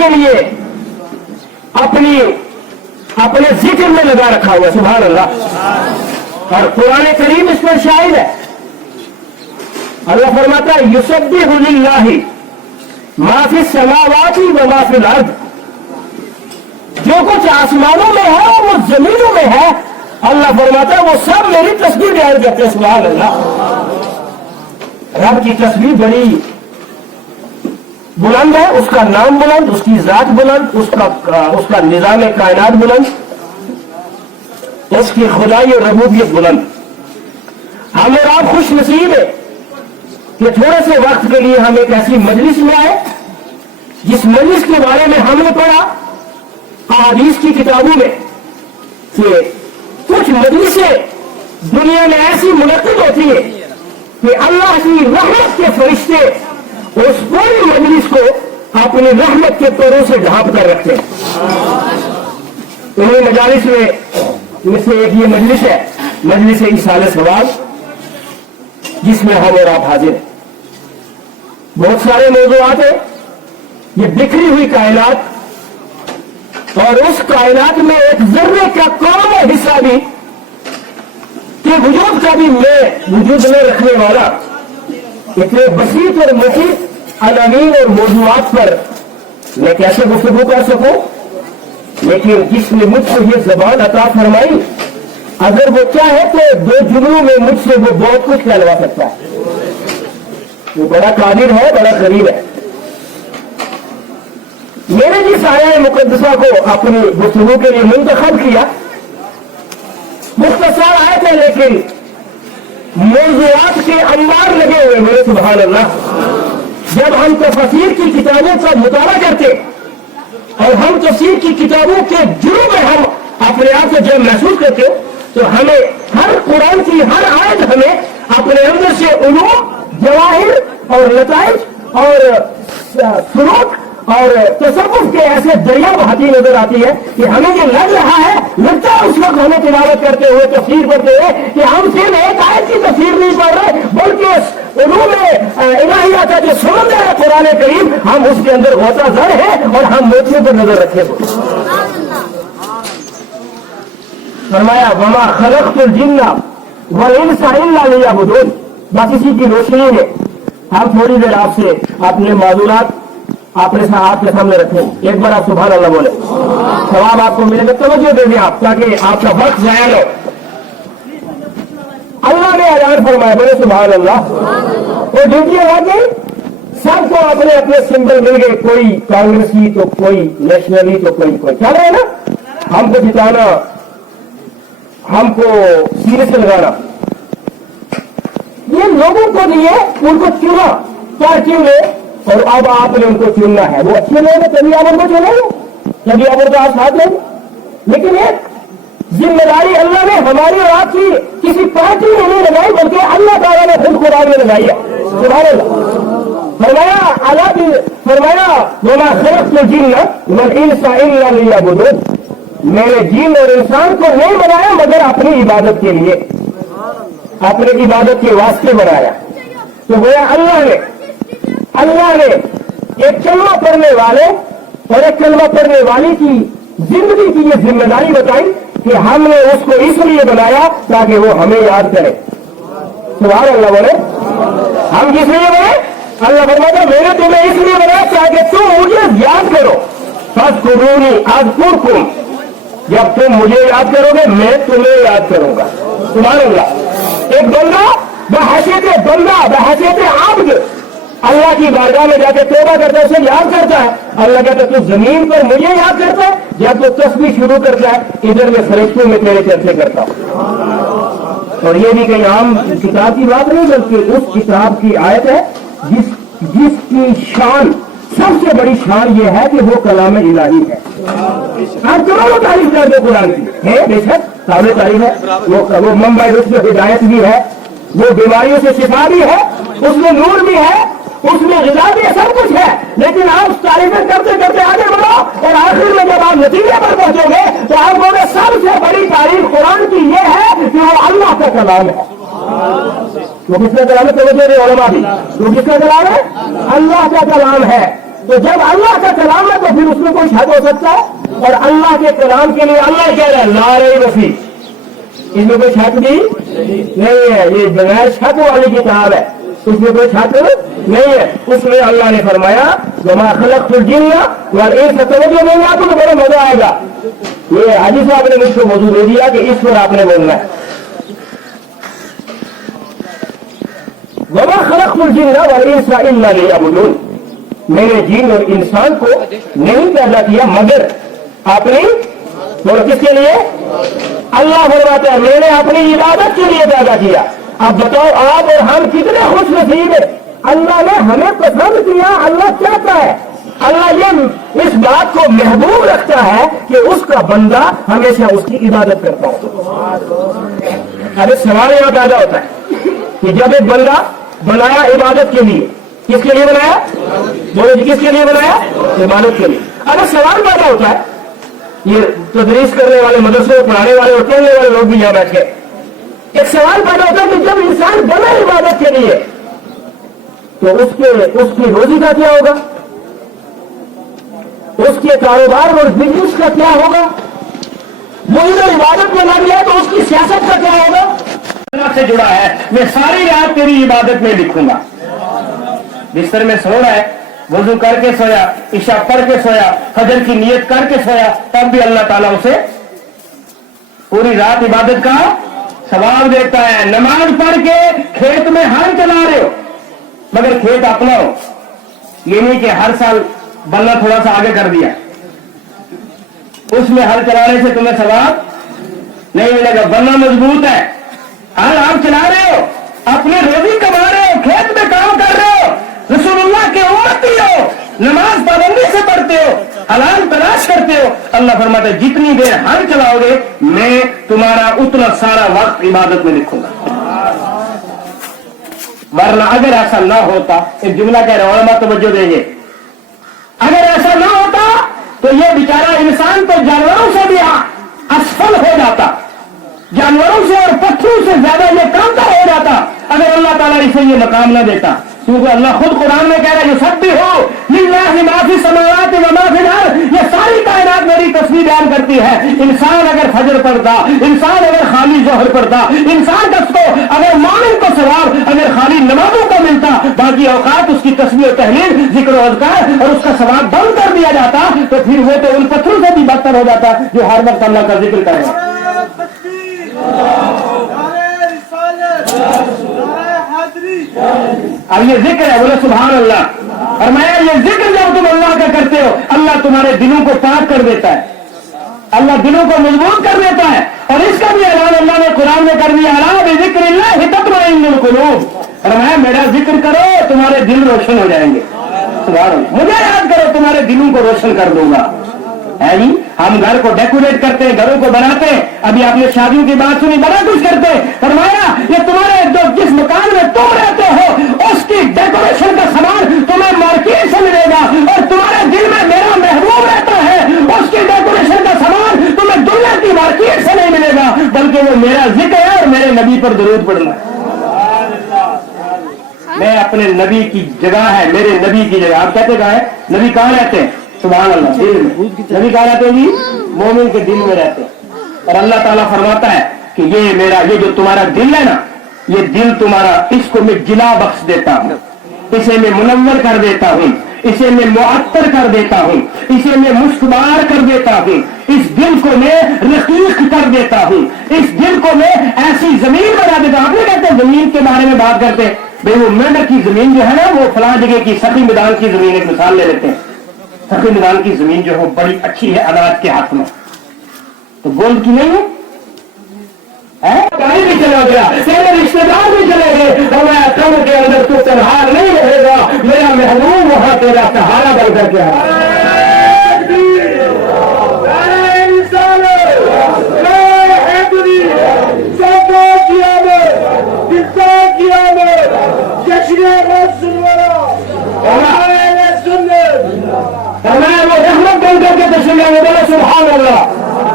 के लिए अपने जिक्र में लगा रखा हुआ। सुभान अल्लाह। और कुरान करीम इस पर शाहिद है। अल्लाह फरमाता है युसब्बिहु लिल्लाहि मा फी समावाति व मा फिल अर्द। जो कुछ आसमानों में है और वो जमीनों में है, अल्लाह फरमाता है वो सब मेरी तस्बीह बयान करते हैं। सुभान अल्लाह। रब की तस्बीह बड़ी बुलंद है, उसका नाम बुलंद, उसकी जात बुलंद, उसका निजाम कायनात बुलंद, उसकी खुदाई और रबूबियत बुलंद। हम और आप खुश नसीब है कि थोड़े से वक्त के लिए हम एक ऐसी मजलिस में आए जिस मजलिस के बारे में हमने पढ़ा अहादीस की किताबों में कि कुछ मजलिसें दुनिया में ऐसी मुनक्किद होती है कि अल्लाह की रहमत के फरिश्ते उस पूरी मजलिस को अपनी रहमत के पैरों से ढांप कर रखते हैं। उन्हीं मजालिस में से एक ये मजलिस है, मजलिस इसाल सवाल, जिसमें हम और आप हाजिर हैं। बहुत सारे मौजूआत हैं। ये बिखरी हुई कायनात और उस कायनात में एक जर्रे का कौन हिस्सा भी कि वजूद का भी मैं वजूद में रखने वाला इतने बसीत और मुफीद अलामीन और मौजूआत पर मैं कैसे गुफ्तगू कर सकूं, लेकिन जिसने मुझसे ये जबान अता फरमाई, अगर वो चाहे तो 2 जुमलों में मुझसे वो बहुत कुछ कहलवा सकता है। वो बड़ा कादिर है, बड़ा करीब है। मैंने जिस आया मुकद्दसा को अपनी गुफ्तगू के लिए मुंतखब किया, मुख्तसर आयत है लेकिन मौजूआत के अंबार लगे हुए मेरे। सुभान अल्लाह। जब हम तफसीर की किताबों का मुताला करते और हम तफसीर की किताबों के जुर्म में हम अपने आप को जब महसूस करते तो हमें हर कुरान की हर आयत हमें अपने अंदर से उलूम, जवाहिर और नताइज और फुरूक और तसव्वुफ के ऐसे दरिया बहाती नजर आती है कि हमें ये लग रहा है, लगता है उस वक्त हमें तिलावत करते हुए, तफसीर करते हुए कि हम सिर्फ एक आयत की तफसीर नहीं पढ़ रहे, बल्कि उलूम इलाहिया का जो समंदर है कुरान करीम, हम उसके अंदर गोता जर है और हम मोतियों पर नजर रखे हुए। फरमाया वमा खलक़तुल जिन्ना वल इंसा इल्ला लियअबुदून। बस इसी की रोशनी में हम थोड़ी देर आपसे अपने मालूमात आपके सामने रखें। एक बार आप सुभान अल्लाह बोले, सवाब आपको मिलेगा। तवज्जो देंगे आप ताकि आपका वक्त जाया न हो। अल्लाह ने ऐलान फरमाया, बोले सुभान अल्लाह। वो ड्यूटियां आ गई, सबको अपने अपने सिंबल मिल गए, कोई कांग्रेसी तो कोई नेशनली तो कोई क्या रहे ना, हमको जिताना, हमको सीने से लगाना। ये लोगों को दिए, उनको चुना, पार्टियों ने, और अब आपने उनको चुनना है। वो अच्छे लोग हैं तभी आप उनको चुनेंगे, तभी आप उनको आप साथ लेंगे। लेकिन एक जिम्मेदारी अल्लाह ने हमारी और आपकी किसी पार्टी में नहीं लगाई, बल्कि अल्लाह ताला ने खुद कुरान में लगाई है। सुभान अल्लाह। फरमाया वमा खलक़तुल जिन्ना वल इंसा इल्ला लियअबुदून। मैंने जिन और इंसान को नहीं बनाया मगर अपनी इबादत के लिए, अपनी इबादत के वास्ते बनाया। तो गोया अल्लाह ने एक कलमा पढ़ने वाले और एक कलमा पढ़ने वाली की जिंदगी की ये जिम्मेदारी बताई कि हमने उसको इसलिए बनाया ताकि वो हमें याद करे। सुभान अल्लाह बोले। हम किस लिए बने? अल्लाह फरमाता मैंने तुम्हें इसलिए बनाया ताकि तुम मुझे याद करो। फज़कुरूनी अज़कुरकुम। जब तुम मुझे याद करोगे मैं तुम्हें याद करूंगा। सुभान अल्लाह। एक बंदा बहैसियत आब्द अल्लाह की बारगाह में जाके तौबा करता है, उसे याद करता है। अल्लाह कहता है तू जमीन पर मुझे याद करता है, जब तो तस्बीह शुरू करता है इधर में फरिश्तों में तेरे चर्चे करता हूं। और ये भी कहीं आम किताब की बात नहीं, बल्कि उस किताब की आयत है जिसकी शान, सबसे बड़ी शान ये है कि वो कलाम इलाही है। आप करोड़ों तारीफ कर दो कुरान की, है बेशक काबिल तारीफ है। वो मुंबई उसमें हिदायत भी है, वो बीमारियों से शिफा भी है, उसमें नूर भी है, उसमें ग़िज़ा भी है, सब कुछ है। लेकिन आप तारीफें करते करते आगे बढ़ो और आखिर में जब आप नतीजे पर पहुंचोगे तो आप बोले सबसे बड़ी तारीफ कुरान की ये है कि वो अल्लाह का कलाम है। वो किसका कलाम है? तवज्जो उलमा भी, वो किसका कलाम है? अल्लाह का कलाम है। तो जब अल्लाह का कलाम है तो फिर उसमें कोई शक हो सकता है? और अल्लाह के कलाम के लिए अल्लाह कह रहा है ला रैब फीह, इसमें कोई शक भी नहीं है, ये बगैर शक वाली किताब है, उसमें कोई शक नहीं है। उसमें अल्लाह ने फरमाया वमा खलक़तुल जिन्ना वल इंसा, तवज्जो देंगे आपको तो बड़ा मजा आएगा। ये हाजी साहब ने मुझको मौजूद दे दिया कि इस पर आपने बोलना है। वमा खलक़तुल जिन्ना वल इंसा इल्ला लियअबुदून, मैंने जिन और इंसान को नहीं पैदा किया मगर अपनी, बोलो किसके लिए? अल्लाह फरमाता है मैंने अपनी इबादत के लिए पैदा किया। अब बताओ आप और हम कितने खुश नसीब है, अल्लाह ने हमें पसंद किया। अल्लाह चाहता है, अल्लाह ये इस बात को महबूब रखता है कि उसका बंदा हमेशा उसकी इबादत करता हो। अरे सवाल यहां पैदा होता है कि जब एक बंदा बनाया इबादत के लिए, किसके लिए बनाया? बोलो जी किसके लिए बनाया? इबादत के लिए। अगर सवाल पैदा होता है, ये तदरीस करने वाले, मदरसे पढ़ाने वाले और कहने वाले लोग भी यहां बैठ के, एक सवाल पैदा होता है कि जब इंसान बना इबादत के लिए तो उसकी रोजी का क्या होगा, उसके कारोबार और बिजनेस का क्या होगा? वो इधर इबादत में लग गया तो उसकी सियासत का क्या होगा? अल्लाह से जुड़ा है, मैं सारी रात तेरी इबादत में लिखूंगा। बिस्तर में सो रहा है, वजू करके सोया, इशा पढ़ के सोया, फजर की नियत करके सोया, तब भी अल्लाह ताला उसे पूरी रात इबादत का सवाब देता है। नमाज पढ़ के खेत में हल चला रहे हो, मगर खेत अपना हो, ये नहीं कि हर साल बल्ला थोड़ा सा आगे कर दिया, उसमें हल चलाने से तुम्हें सवाब नहीं मिलेगा। बल्ला मजबूत है, हल आप चला रहे हो, अपने रोजी कमा रहे हो, खेत में काम कर रहे हो, रसूलुल्लाह के उम्मती हो, नमाज पाबंदी से पढ़ते हो, हलाल तलाश करते हो। अल्लाह फरमाता है जितनी देर हल चलाओगे मैं तुम्हारा उतना सारा वक्त इबादत में लिखूंगा। वरना अगर ऐसा ना होता, एक जुमला कह रहे हैं उलमा तवज्जो देंगे, अगर ऐसा ना होता तो ये बेचारा इंसान तो जानवरों से भी असफल हो जाता, जानवरों से और पत्थरों से ज्यादा ये कमतर हो जाता अगर अल्लाह ताला इसे ये मकाम ना देता। क्योंकि अल्लाह खुद कुरान में कह रहा है ये सब भी हो लिल्लाहि मा फी समावाति व मा फिल अर्द, ये सारी कायनात मेरी तस्बीह बयान करती है। इंसान अगर फजर पढ़ता, इंसान अगर खाली जोहर पढ़ता, इंसान को अगर मोमिन को सवाब अगर खाली नमाजों को मिलता, बाकी औकात उसकी तस्बीह और तहलील, जिक्र और अज़कार और उसका सवाब बंद कर दिया जाता, तो फिर वो तो उन पत्थरों से भी बदतर हो जाता जो हर वक्त अल्लाह का जिक्र करेगा। अब ये जिक्र है, बोले सुभान अल्लाह। और मैं ये जिक्र जब तुम अल्लाह का करते हो, अल्लाह तुम्हारे दिलों को पाक कर देता है, अल्लाह दिलों को मजबूत कर देता है। और इसका भी ऐलान अल्लाह ने कुरान में कर दिया, अला बिज़िक्रिल्लाहि तत्मइन्नुल क़ुलूब, और मैं मेरा जिक्र करो तुम्हारे दिल रोशन हो जाएंगे। सुभान अल्लाह, मुझे याद करो तुम्हारे दिलों को रोशन कर दूंगा। है जी, हम घर को डेकोरेट करते हैं, घरों को बनाते हैं, अभी आपने शादियों की बात सुनी, बड़ा कुछ करते हैं। फरमाया ये तुम्हारे जो जिस मकान में तुम रहते हो उसकी डेकोरेशन का सामान तुम्हें मार्केट से मिलेगा, और तुम्हारे दिल में मेरा महबूब रहता है उसकी डेकोरेशन का सामान तुम्हें दुनिया की मार्केट से नहीं मिलेगा, बल्कि वो मेरा जिक्र है और मेरे नबी पर दुरूद पढ़ना है। मैं अपने नबी की जगह है, मेरे नबी की जगह। आप कहते कहाँ है? नबी कहाँ रहते हैं? सुभान अल्लाह, दिल में। नबी कहाँ रहते हैं जी? मोमिन के दिल में रहते हैं। और अल्लाह ताला फरमाता है कि ये मेरा, ये जो तुम्हारा दिल है ना, ये दिल तुम्हारा, इसको मैं जिला बख्श देता हूँ, इसे मैं मुनव्वर कर देता हूँ, इसे मैं मुअत्तर कर देता हूँ, इसे मैं मुश्तबार कर देता हूँ, इस दिल को मैं रकीक कर देता हूँ, इस दिल को मैं ऐसी जमीन बना देता हूँ। आपने कहते हैं जमीन के बारे में बात करते हैं, भाई वो मेंढक की जमीन जो है ना, वो फलां जगह की सखी मैदान की जमीन, एक मिसाल ले लेते हैं। सखी मैदान की जमीन जो है वो बड़ी अच्छी है अनाज के हाथ में, तो गोल्ड की नहीं है, गाड़ी भी चला गया, तेरे रिश्तेदार भी चले गए, और मैं कम के अंदर तू तनहार नहीं रहेगा, मेरा महबूब वहां तेरा सहारा बन कर गया। मैं वो रहमत बन करके तस्वीर बोला सुभान अल्लाह।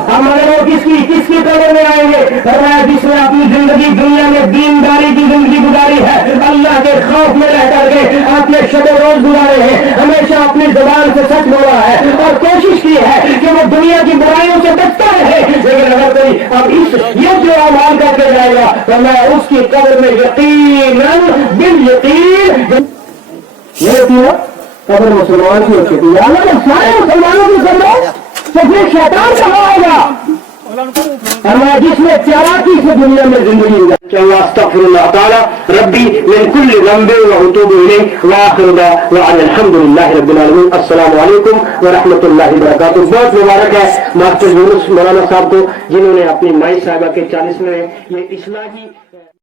अब मगर वो किसकी कब्र में आएंगे? फरमाया जिसने अपनी जिंदगी दुनिया में दीनदारी की जिंदगी गुजारी है, अल्लाह के खौफ में रह करके अपने शब रोज गुजारे हैं, हमेशा अपनी जुबान से सच बोला है और कोशिश की है कि वो दुनिया की बुराइयों से बचता रहे। लेकिन अगर कोई अब ये जो अमाल करके जाएगा तो मैं उसकी कब्र में यकीनन बिल यकीन ये होती है कब्र मुसलमान की होती थी। अगर सारे मुसलमानों की कब्र तो फिर शैतान कहाँ आएगा? और मैं जिसने चालाकी से दुनिया में जिंदगी गुजारी। अस्तगफिरुल्लाह ताला रब्बी मिन कुल्ली ज़ंबिन व अतूबु इलैहि व आखिरु दअवाना अल्हम्दुलिल्लाहि रब्बिल आलमीन। अस्सलामु अलैकुम व रहमतुल्लाहि व बरकातुहू। बहुत मुबारक है मास्टर यूनुस मौलाना साहब को, जिन्होंने अपनी माई साहिबा के 40वें ये इस्लाही